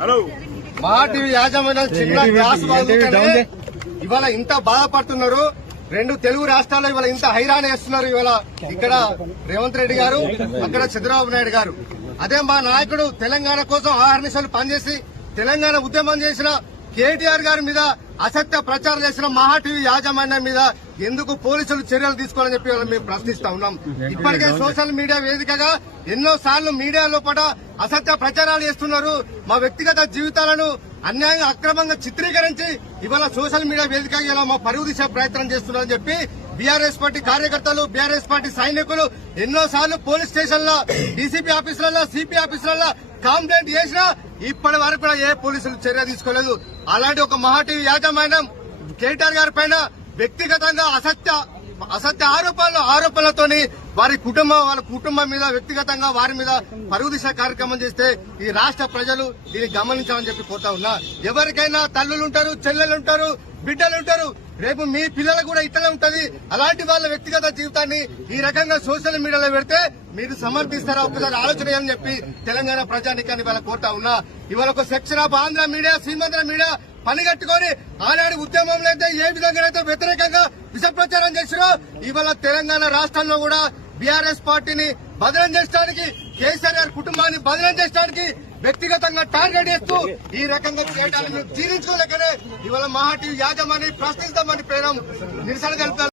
Hello మహా TV యాజమాన్యం చిన్న గ్లాస్ ఇవాళ ఇంత బాధపడుతున్నారు. రెండు తెలుగు రాష్ట్రాల్లో ఇవాళ ఇంత హైరాణ చేస్తున్నారు. ఇవాళ ఇక్కడ రేవంత్ రెడ్డి గారు, అక్కడ చంద్రబాబు నాయుడు గారు. అదే మా నాయకుడు తెలంగాణ కోసం ఆహర్నిశలు పనిచేసి తెలంగాణ ఉద్యమం చేసిన కేటీఆర్ గారి మీద అసత్య ప్రచారం చేసిన మహా టీవీ యాజమాన్యం మీద ఎందుకు పోలీసులు చర్యలు తీసుకోవాలని చెప్పి మేము ప్రశ్నిస్తా ఉన్నాం. ఇప్పటికే సోషల్ మీడియా వేదికగా ఎన్నో సార్లు మీడియా లోపల అసత్య ప్రచారాలు చేస్తున్నారు. మా వ్యక్తిగత జీవితాలను అన్యాయంగా అక్రమంగా చిత్రీకరించి ఇవాళ సోషల్ మీడియా వేదికగా ఇలా మా పరువు తీసే ప్రయత్నం చేస్తున్నారని చెప్పి బీఆర్ఎస్ పార్టీ కార్యకర్తలు, బీఆర్ఎస్ పార్టీ సైనికులు ఎన్నో సార్లు పోలీస్ స్టేషన్లో, డీసీపీ ఆఫీసులలో, సిపి ఆఫీసులలో కంప్లైంట్ చేసినా ఇప్పటి వరకు కూడా ఏ పోలీసులు చర్య తీసుకోలేదు. అలాంటి ఒక మహా టీవీ యాజమాన్యం కేటీఆర్ గారి పైన వ్యక్తిగతంగా అసత్య ఆరోపణలతోని వాళ్ళ కుటుంబం మీద వ్యక్తిగతంగా వారి మీద పరువు దిశ కార్యక్రమం చేస్తే ఈ రాష్ట్ర ప్రజలు దీన్ని గమనించాలని చెప్పి కోరుతా ఉన్నా. ఎవరికైనా తల్లులుంటారు, చెల్లెలుంటారు, బిడ్డలుంటారు. రేపు మీ పిల్లలకు కూడా ఇట్లనే ఉంటది. అలాంటి వాళ్ళ వ్యక్తిగత జీవితాన్ని ఈ రకంగా సోషల్ మీడియాలో పెడితే మీరు సమర్థిస్తారా ఒకసారి ఆలోచన అని చెప్పి తెలంగాణ ప్రజానికాన్ని వాళ్ళ కోరుతా ఉన్నా. ఇవాళ ఒక section of Andhra media, Seemandhra media పనిగట్టుకొని ఆనాడు ఉద్యమంలో అయితే ఏ విధంగానైతే వ్యతిరేకంగా విష ప్రచారం చేసిరో ఇవాళ తెలంగాణ రాష్ట్రంలో కూడా బీఆర్ఎస్ పార్టీని బదనం చేయడానికి, కేసీఆర్ గారి కుటుంబాన్ని బదనం చేయడానికి వ్యక్తిగతంగా టార్గెట్ చేస్తూ ఈ రకంగా చేయడానికి జీర్ణించుకోలేకనే ఇవాళ మహా టీవీ యాజమాన్యాన్ని ప్రశ్నిస్తామని పేరు నిరసన కలిపారు.